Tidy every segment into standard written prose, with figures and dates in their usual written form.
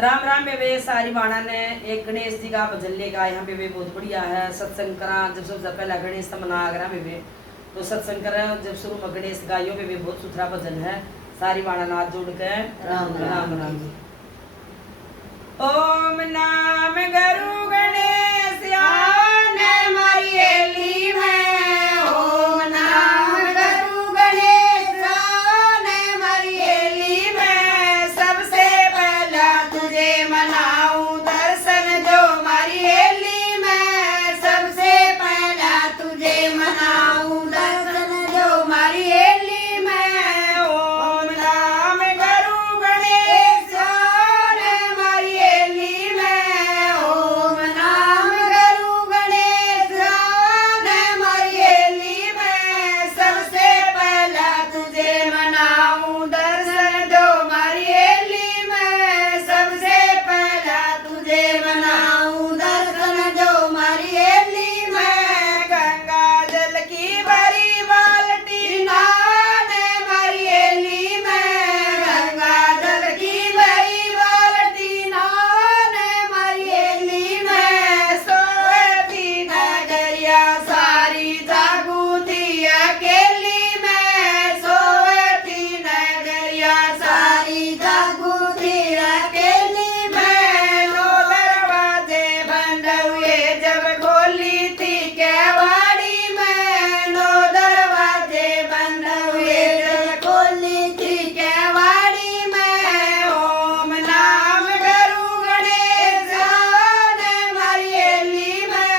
राम राम बेबे सारी बाणा ने एक गणेश जी का भजन लेकर आए हैं बेबे। बहुत बढ़िया है सत्संग करा। जब सबसे पहला गणेश तो मना आगरा बेबे, तो सत्संग करा जब शुरू में गणेश गाइयो बेबे। बहुत सुथरा भजन है। सारी बाणा नाथ जोड़ के राम राम राम। ओम नाम गुरु गणेश आन मरियली में ओम नाम गुरु गणेश आन मरियली में सबसे पहला तुझे मनाऊं दर्शन जो मरियली में सबसे पहला तुझे मनाऊं दर्शन जो मरियली में ओम नाम गुरु गणेश आन मरियली में ओम नाम गुरु गणेश आन मरियली में सबसे पहला तुझे मनाऊं दर्शन जो मरियली में सबसे पहला तुझे मनाऊं दर्शन जो मरियली में गंगा जल की भरी बाल्टी नान मरियली में गंगा जल की भरी बाल्टी नान मरियली में सोती नगरिया सारी जागूती अकेली में सोती नगरिया सारी जागूती अकेली में नो दरवाजे बंद हुए जब खोली थी केवाड़ी में नो दरवाजे बंद हुए जब खोली थी केवाड़ी में ओम नाम गुरु गणेश आन मरियली में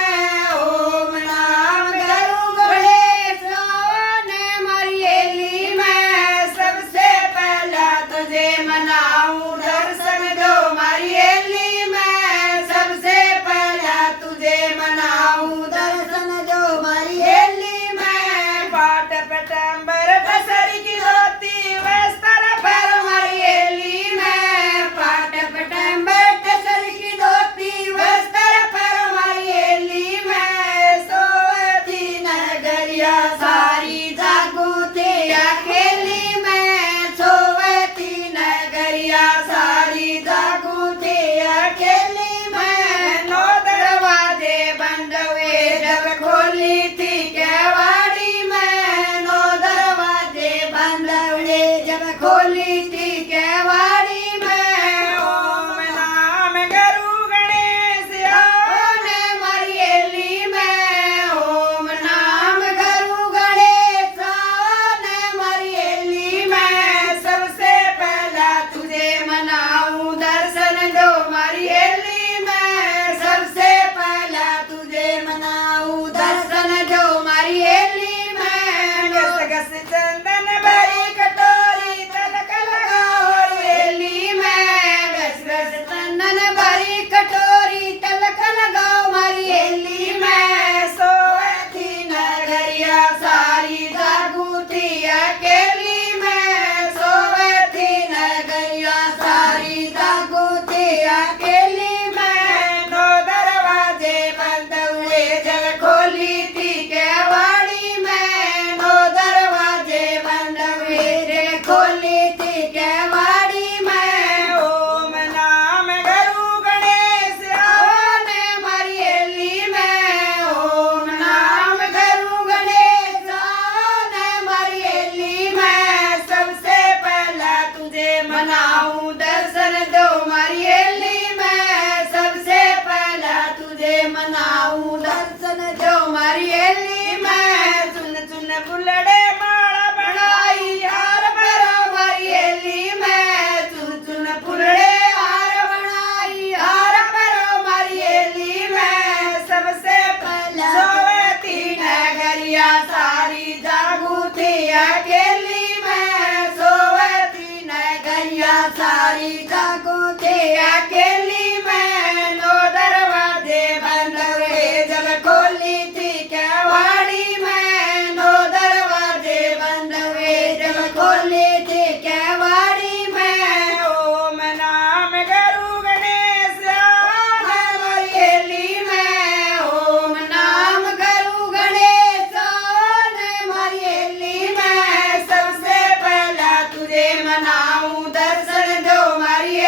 ओम नाम गुरु गणेश आन मरियली में सबसे पहला तुझे मनाऊं दर्शन जो मरियली में सबसे पहला तुझे मनाऊं दर्शन जो मरियली में पाट पटंबर टसरी की धोती वस्त्र पर मरियली में पाट पटंबर टसरी की धोती वस्त्र पर मरियली में सोती नगरिया सारी जागूती अकेली में सोती नगरिया सारी जागूती अकेली में नो दरवाजे बंद हुए जब खोली थी केवाड़ी में नो दरवाजे बंद हुए जब खोली थी केवाड़ी में ओम नाम गुरु गणेश आन मरियली में ओम नाम गुरु गणेश आन मरियली में सबसे पहला तुझे मनाऊं दर्शन जो मरियली में सबसे पहला तुझे मनाऊं दर्शन जो मरियली में गस गस चंदन भरी कटोरी तलक लगाओ मरियली में गस गस चंदन भरी कटोरी तलक लगाओ मरियली में सोती नगरिया सारी जागूती अकेली में सोती नगरिया सारी जागूती अकेली में नो दरवाजे बंद हुए जब खोली थी केवाड़ी में नो दरवाजे बंद हुए जब खोली थी केवाड़ी में ओम नाम गुरु गणेश आन मरियली में ओम नाम गुरु गणेश आन मरियली में सबसे पहला तुझे मनाऊं दर्शन दो मरियली में सबसे पहला तुझे मनाऊं दर्शन जो मरियली में चुन चुन बुलड़े माला बनाई हार भरो मरियली में चुन चुन बुलड़े हार बनाई हार भरो मरियली में सबसे पहला सोती नगरिया सारी जागूती अकेली में सोती नगरिया सारी जागूती अकेली में नो दरवाजे बंद हुए जब खोली थी केवाड़ी में नो दरवाजे बंद हुए जब खोली थी केवाड़ी में ओम नाम गुरु गणेश आन मरियली में ओम नाम गुरु गणेश आन मरियली में सबसे पहला तुझे मनाऊं दर्शन जो मरियली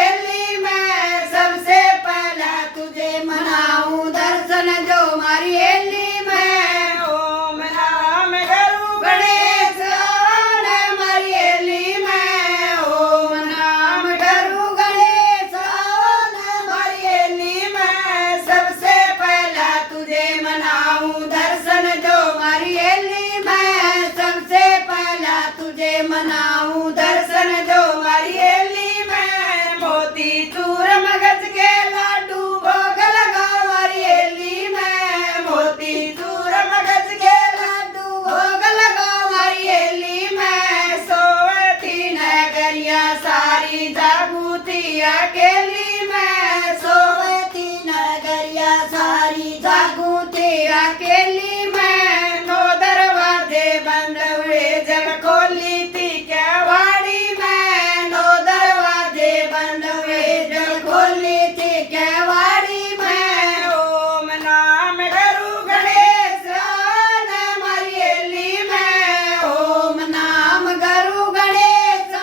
मनाऊं दर्शन जो मारी हेली में मोती चूर मगज के लाडू भोग लगाओ मारी हेली में मोती चूर मगज के लाडू भोग लगाओ मारी हेली में सोवती नगरिया सारी जागूती अकेली में सोवती नगरिया सारी जागूती अकेली में नो दरवाजे बंद हुए जब खोली थी केवाड़ी में नो दरवाजे बंद हुए जब खोली थी केवाड़ी में ओम नाम गुरु गणेश ने मारी हेली में ओम नाम गुरु गणेश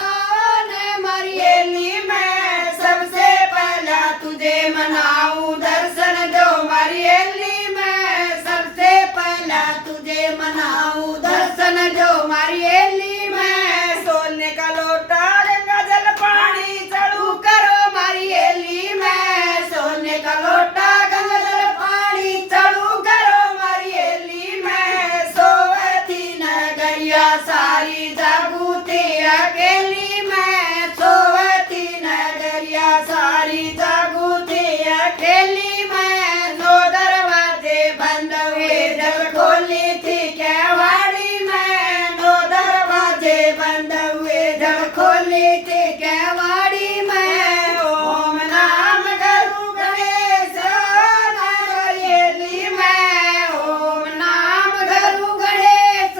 ने मारी हेली में सबसे पहला तुझे मनाऊं दर्शन दो मारी हेली में सबसे पहला तुझे मनाऊं दर्शन जो मारी हेली में सोने का लोटा गंगा जल पानी चढ़ू करो मारी हेली में सोने का लोटा गंगा जल पानी चढ़ू करो मारी हेली में सोवती नगरिया सारी जागूती अकेली में सोवती नगरिया सारी जागूती अकेली में नो दरवाजे बंद हुए जब खोली थी केवाड़ी में नो दरवाजे बंद हुए जब खोली थी केवाड़ी में ओम नाम गुरु गणेश ने हेली में ओम नाम गुरु गणेश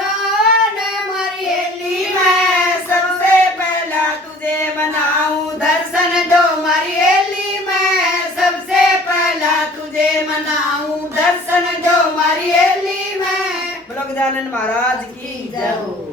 ने मारी हेली में सबसे पहला तुझे मनाऊं दर्शन दो मारी हेली में सबसे पहला तुझे मनाऊं दर्शन दो मारी हेली में बोलो गजानन महाराज की जय हो।